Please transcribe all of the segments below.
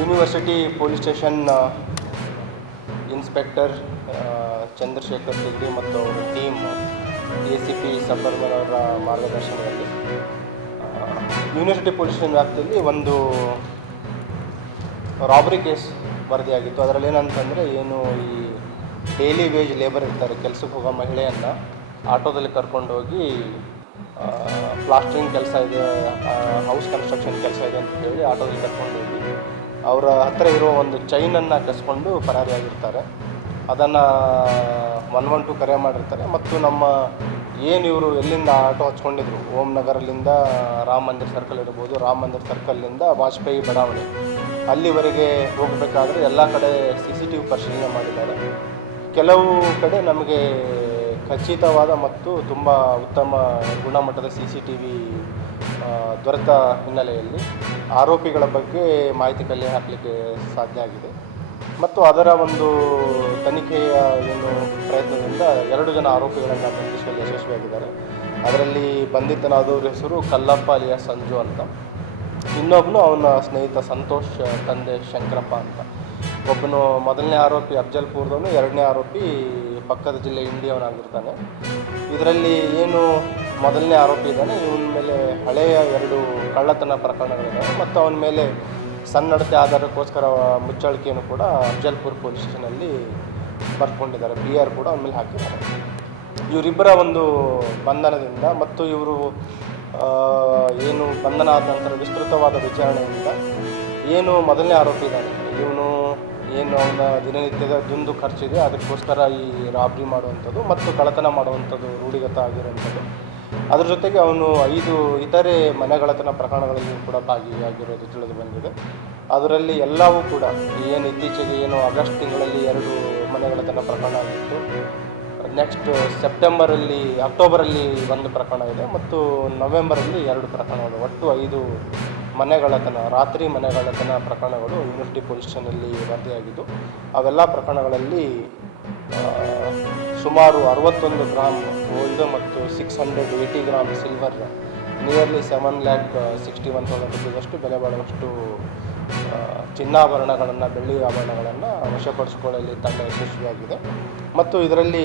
University police station inspector Chandrashekar Sigri ಮತ್ತು ಅವರ team ACP suburban ಅವರ ಮಾರ್ಗದರ್ಶನದಲ್ಲಿ ಯೂನಿವರ್ಸಿಟಿ ಪೊಲೀಸ್ ಸ್ಟೇಷನ್ ವ್ಯಾಪ್ತಿಯಲ್ಲಿ ಒಂದು ರಾಬರಿ ಕೇಸ್ ವರದಿಯಾಗಿತ್ತು. ಅದರಲ್ಲಿ ಏನಂತಂದರೆ ಈ ಡೈಲಿ ವೇಜ್ ಲೇಬರ್ ಇರ್ತಾರೆ, ಕೆಲಸಕ್ಕೆ ಹೋಗೋ ಮಹಿಳೆಯನ್ನು ಆಟೋದಲ್ಲಿ ಕರ್ಕೊಂಡೋಗಿ ಪ್ಲಾಸ್ಟ್ರಿಂಗ್ ಕೆಲಸ ಇದೆ, ಹೌಸ್ ಕನ್ಸ್ಟ್ರಕ್ಷನ್ ಕೆಲಸ ಇದೆ ಅಂತ ಹೇಳಿ ಆಟೋದಲ್ಲಿ ಕರ್ಕೊಂಡೋಗಿ ಅವರ ಹತ್ತಿರ ಇರೋ ಒಂದು ಚೈನನ್ನು ಕಸ್ಕೊಂಡು ಪರಾರಿಯಾಗಿರ್ತಾರೆ. ಅದನ್ನು 112 ಕರೆ ಮಾಡಿರ್ತಾರೆ ಮತ್ತು ನಮ್ಮ ಇವರು ಎಲ್ಲಿಂದ ಆಟೋ ಹಚ್ಕೊಂಡಿದ್ರು, ಓಂ ನಗರಲ್ಲಿಂದ ರಾಮ ಮಂದಿರ ಸರ್ಕಲ್ ಇರ್ಬೋದು, ರಾಮ ಮಂದಿರ ಸರ್ಕಲ್ನಿಂದ ವಾಜಪೇಯಿ ಬಡಾವಣೆ ಅಲ್ಲಿವರೆಗೆ ಹೋಗಬೇಕಾದ್ರೆ ಎಲ್ಲ ಕಡೆ CCTV ಪರಿಶೀಲನೆ ಮಾಡಿದ್ದಾರೆ. ಕೆಲವು ಕಡೆ ನಮಗೆ ಖಚಿತವಾದ ಮತ್ತು ತುಂಬ ಉತ್ತಮ ಗುಣಮಟ್ಟದ CCTV ದೊರೆತ ಹಿನ್ನೆಲೆಯಲ್ಲಿ ಆರೋಪಿಗಳ ಬಗ್ಗೆ ಮಾಹಿತಿ ಕಲೆ ಹಾಕಲಿಕ್ಕೆ ಸಾಧ್ಯ ಆಗಿದೆ ಮತ್ತು ಅದರ ಒಂದು ತನಿಖೆಯ ಪ್ರಯತ್ನದಿಂದ 2 ಜನ ಆರೋಪಿಗಳನ್ನು ಬಂಧಿಸುವಲ್ಲಿ ಯಶಸ್ವಿಯಾಗಿದ್ದಾರೆ. ಅದರಲ್ಲಿ ಬಂಧಿತನಾದವ್ರ ಹೆಸರು ಕಲ್ಲಪ್ಪ ಅಲಿಯಾಸ್ ಸಂಜು ಅಂತ, ಇನ್ನೊಬ್ಬನು ಅವನ ಸ್ನೇಹಿತ ಸಂತೋಷ್ ತಂದೆ ಶಂಕರಪ್ಪ ಅಂತ. ಒಬ್ಬನು ಮೊದಲನೇ ಆರೋಪಿ ಅಫ್ಜಲ್ಪುರದವನು, 2ನೇ ಆರೋಪಿ ಪಕ್ಕದ ಜಿಲ್ಲೆ ಇಂಡಿಯವನಾಗಿರ್ತಾನೆ. ಇದರಲ್ಲಿ ಮೊದಲನೇ ಆರೋಪಿ ಇದ್ದಾನೆ, ಇವನ ಮೇಲೆ ಹಳೆಯ 2 ಕಳ್ಳತನ ಪ್ರಕರಣಗಳಿದ್ದಾವೆ ಮತ್ತು ಅವನ ಮೇಲೆ ಸನ್ನಡತೆ ಆಧಾರಕ್ಕೋಸ್ಕರ ಮುಚ್ಚಳಿಕೆಯನ್ನು ಕೂಡ ಅಫ್ಜಲ್ಪುರ ಪೊಲೀಸ್ ಸ್ಟೇಷನಲ್ಲಿ ಬರ್ಕೊಂಡಿದ್ದಾರೆ. PR ಕೂಡ ಅವನ ಮೇಲೆ ಹಾಕಿದ್ದಾರೆ. ಇವರಿಬ್ಬರ ಒಂದು ಬಂಧನದಿಂದ ಮತ್ತು ಇವರು ಬಂಧನ ಆದ ನಂತರ ವಿಸ್ತೃತವಾದ ವಿಚಾರಣೆಯಿಂದ ಮೊದಲನೇ ಆರೋಪಿ ಇದ್ದಾನೆ, ಇವನು ಅವನ ದಿನನಿತ್ಯದ ದುಂದು ಖರ್ಚಿದೆ, ಅದಕ್ಕೋಸ್ಕರ ಈ ರಾಬ್ರಿ ಮಾಡುವಂಥದ್ದು ಮತ್ತು ಕಳ್ಳತನ ಮಾಡುವಂಥದ್ದು ರೂಢಿಗತ ಆಗಿರುವಂಥದ್ದು. ಅದ್ರ ಜೊತೆಗೆ ಅವನು 5 ಇತರೆ ಮನೆಗಳ್ಳತನ ಪ್ರಕರಣಗಳಲ್ಲಿ ಕೂಡ ಭಾಗಿಯಾಗಿರೋದು ತಿಳಿದು ಬಂದಿದೆ. ಅದರಲ್ಲಿ ಎಲ್ಲವೂ ಕೂಡ ಇತ್ತೀಚೆಗೆ ಆಗಸ್ಟ್ ತಿಂಗಳಲ್ಲಿ 2 ಮನೆಗಳ್ಳತನ ಪ್ರಕರಣ ಆಗಿತ್ತು. ನೆಕ್ಸ್ಟ್ ಅಕ್ಟೋಬರಲ್ಲಿ 1 ಪ್ರಕರಣ ಇದೆ ಮತ್ತು ನವೆಂಬರಲ್ಲಿ 2 ಪ್ರಕರಣಗಳು. ಒಟ್ಟು 5 ರಾತ್ರಿ ಮನೆಗಳ್ಳತನ ಪ್ರಕರಣಗಳು ಯೂನಿವರ್ಸಿಟಿ ಪೊಲೀಸ್ ಸ್ಟೇಷನಲ್ಲಿ ವರದಿಯಾಗಿದ್ದು, ಅವೆಲ್ಲ ಪ್ರಕರಣಗಳಲ್ಲಿ ಸುಮಾರು 61 ಗ್ರಾಮ್ ಗೋಲ್ಡ್ ಮತ್ತು 680 ಗ್ರಾಮ್ ಸಿಲ್ವರ್, ನಿಯರ್ಲಿ 7,61,000 ರೂಪಾಯಿಗಷ್ಟು ಬೆಲೆ ಬಾಳುವಷ್ಟು ಚಿನ್ನಾಭರಣಗಳನ್ನು, ಬೆಳ್ಳಿ ಆಭರಣಗಳನ್ನು ವಶಪಡಿಸಿಕೊಳ್ಳಲು ತಂಡ ಯಶಸ್ವಿಯಾಗಿದೆ. ಮತ್ತು ಇದರಲ್ಲಿ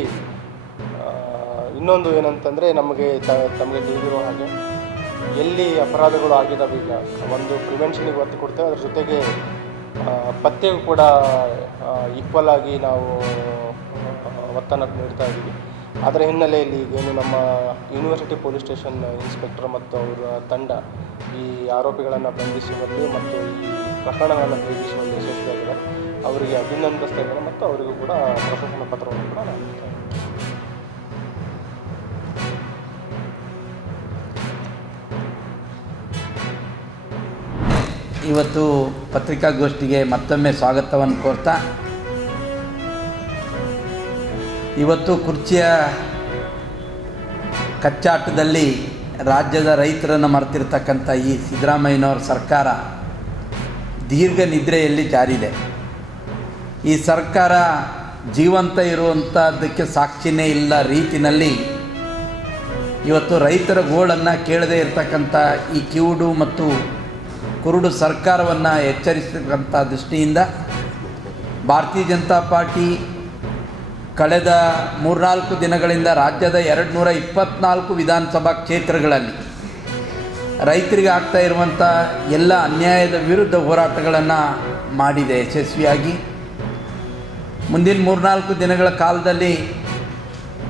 ಇನ್ನೊಂದು ಏನಂತಂದರೆ, ತಮಗೆ ತಿಳಿದಿರೋ ಹಾಗೆ ಎಲ್ಲಿ ಅಪರಾಧಗಳು ಆಗಿದ್ದಾವೆ ಈಗ ಒಂದು ಪ್ರಿವೆನ್ಷನಿಗೆ ಒತ್ತು ಕೊಡ್ತೇವೆ, ಅದ್ರ ಜೊತೆಗೆ ಪತ್ತೆಗೂ ಕೂಡ ಈಕ್ವಲ್ ಆಗಿ ನಾವು ಒತ್ತನ್ನು ನೀಡ್ತಾ ಇದ್ದೀವಿ. ಅದರ ಹಿನ್ನೆಲೆಯಲ್ಲಿ ನಮ್ಮ ಯೂನಿವರ್ಸಿಟಿ ಪೊಲೀಸ್ ಸ್ಟೇಷನ್ ಇನ್ಸ್ಪೆಕ್ಟರ್ ಮತ್ತು ಅವರ ತಂಡ ಈ ಆರೋಪಿಗಳನ್ನು ಬಂಧಿಸುವಲ್ಲಿ ಮತ್ತು ಈ ಪ್ರಕರಣಗಳನ್ನು ಭೇದಿಸುವಲ್ಲಿ ಯಶಸ್ವಿಯಾಗಿದೆ. ಅವರಿಗೆ ಅಭಿನಂದಿಸ್ತಾ ಇದ್ದಾರೆ ಮತ್ತು ಅವರಿಗೂ ಕೂಡ ಪ್ರಶಂಸನಾ ಪತ್ರವನ್ನು ಕೂಡ ನಾನು ನೀಡ್ತಾ ಇದ್ದೇನೆ. ಇವತ್ತು ಪತ್ರಿಕಾಗೋಷ್ಠಿಗೆ ಮತ್ತೊಮ್ಮೆ ಸ್ವಾಗತವನ್ನು ಕೋರ್ತಾ, ಇವತ್ತು ಕುರ್ಚಿಯ ಕಚ್ಚಾಟದಲ್ಲಿ ರಾಜ್ಯದ ರೈತರನ್ನು ಮರೆತಿರ್ತಕ್ಕಂಥ ಈ ಸಿದ್ದರಾಮಯ್ಯನವರ ಸರ್ಕಾರ ದೀರ್ಘ ನಿದ್ರೆಯಲ್ಲಿ ಜಾರಿದೆ. ಈ ಸರ್ಕಾರ ಜೀವಂತ ಇರುವಂಥದ್ದಕ್ಕೆ ಸಾಕ್ಷಿನೇ ಇಲ್ಲ ರೀತಿಯಲ್ಲಿ ಇವತ್ತು ರೈತರ ಗೋಳನ್ನು ಕೇಳದೇ ಇರತಕ್ಕಂಥ ಈ ಕಿವುಡು ಮತ್ತು ಕುರುಡು ಸರ್ಕಾರವನ್ನು ಎಚ್ಚರಿಸತಕ್ಕಂಥ ದೃಷ್ಟಿಯಿಂದ ಭಾರತೀಯ ಜನತಾ ಪಾರ್ಟಿ ಕಳೆದ 3-4 ದಿನಗಳಿಂದ ರಾಜ್ಯದ 224 ವಿಧಾನಸಭಾ ಕ್ಷೇತ್ರಗಳಲ್ಲಿ ರೈತರಿಗೆ ಆಗ್ತಾ ಇರುವಂಥ ಎಲ್ಲ ಅನ್ಯಾಯದ ವಿರುದ್ಧ ಹೋರಾಟಗಳನ್ನು ಮಾಡಿದೆ ಯಶಸ್ವಿಯಾಗಿ. ಮುಂದಿನ 3-4 ದಿನಗಳ ಕಾಲದಲ್ಲಿ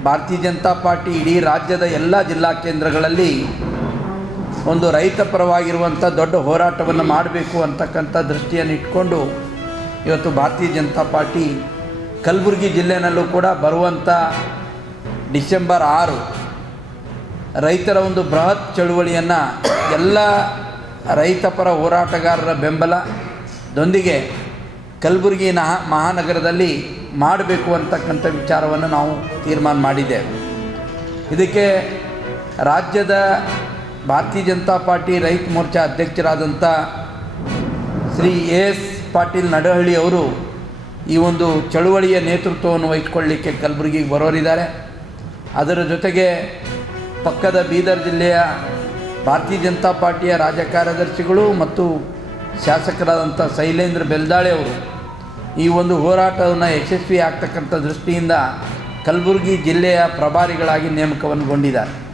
ಭಾರತೀಯ ಜನತಾ ಪಾರ್ಟಿ ಇಡೀ ರಾಜ್ಯದ ಎಲ್ಲ ಜಿಲ್ಲಾ ಕೇಂದ್ರಗಳಲ್ಲಿ ಒಂದು ರೈತ ಪರವಾಗಿರುವಂಥ ದೊಡ್ಡ ಹೋರಾಟವನ್ನು ಮಾಡಬೇಕು ಅಂತಕ್ಕಂಥ ದೃಷ್ಟಿಯನ್ನು ಇಟ್ಕೊಂಡು ಇವತ್ತು ಭಾರತೀಯ ಜನತಾ ಪಾರ್ಟಿ ಕಲಬುರಗಿ ಜಿಲ್ಲೆಯಲ್ಲೂ ಕೂಡ ಬರುವಂಥ ಡಿಸೆಂಬರ್ 6 ರೈತರ ಒಂದು ಬೃಹತ್ ಚಳುವಳಿಯನ್ನು ಎಲ್ಲ ರೈತಪರ ಹೋರಾಟಗಾರರ ಬೆಂಬಲದೊಂದಿಗೆ ಕಲಬುರಗಿ ಮಹಾನಗರದಲ್ಲಿ ಮಾಡಬೇಕು ಅಂತಕ್ಕಂಥ ವಿಚಾರವನ್ನು ನಾವು ತೀರ್ಮಾನ ಮಾಡಿದ್ದೇವೆ. ಇದಕ್ಕೆ ರಾಜ್ಯದ ಭಾರತೀಯ ಜನತಾ ಪಾರ್ಟಿ ರೈತ ಮೋರ್ಚಾ ಅಧ್ಯಕ್ಷರಾದಂಥ ಶ್ರೀ AS ಪಾಟೀಲ್ ನಡಹಳ್ಳಿ ಅವರು ಈ ಒಂದು ಚಳುವಳಿಯ ನೇತೃತ್ವವನ್ನು ವಹಿಸಿಕೊಳ್ಳಲಿಕ್ಕೆ ಕಲಬುರಗಿಗೆ ಬರೋರಿದ್ದಾರೆ. ಅದರ ಜೊತೆಗೆ ಪಕ್ಕದ ಬೀದರ್ ಜಿಲ್ಲೆಯ ಭಾರತೀಯ ಜನತಾ ಪಾರ್ಟಿಯ ರಾಜ್ಯ ಕಾರ್ಯದರ್ಶಿಗಳು ಮತ್ತು ಶಾಸಕರಾದಂಥ ಶೈಲೇಂದ್ರ ಬೆಲ್ದಾಳೆ ಅವರು ಈ ಒಂದು ಹೋರಾಟವನ್ನು ಯಶಸ್ವಿ ಆಗ್ತಕ್ಕಂಥ ದೃಷ್ಟಿಯಿಂದ ಕಲಬುರಗಿ ಜಿಲ್ಲೆಯ ಪ್ರಭಾರಿಗಳಾಗಿ ನೇಮಕವನ್ನುಗೊಂಡಿದ್ದಾರೆ.